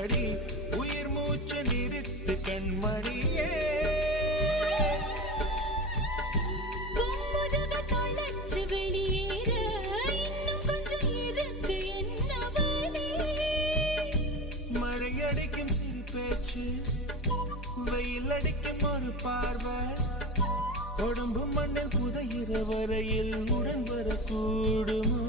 மறுபடி உயிர் மூச்சு நிறுத்து கண்மணியே. மழையடிக்கும் சிறு பேச்சு, வெயில் அடிக்கும் ஒரு பார்வை, உடம்பு மண்ணில் புதையிற வரையில் உடன் வரக்கூடுமோ?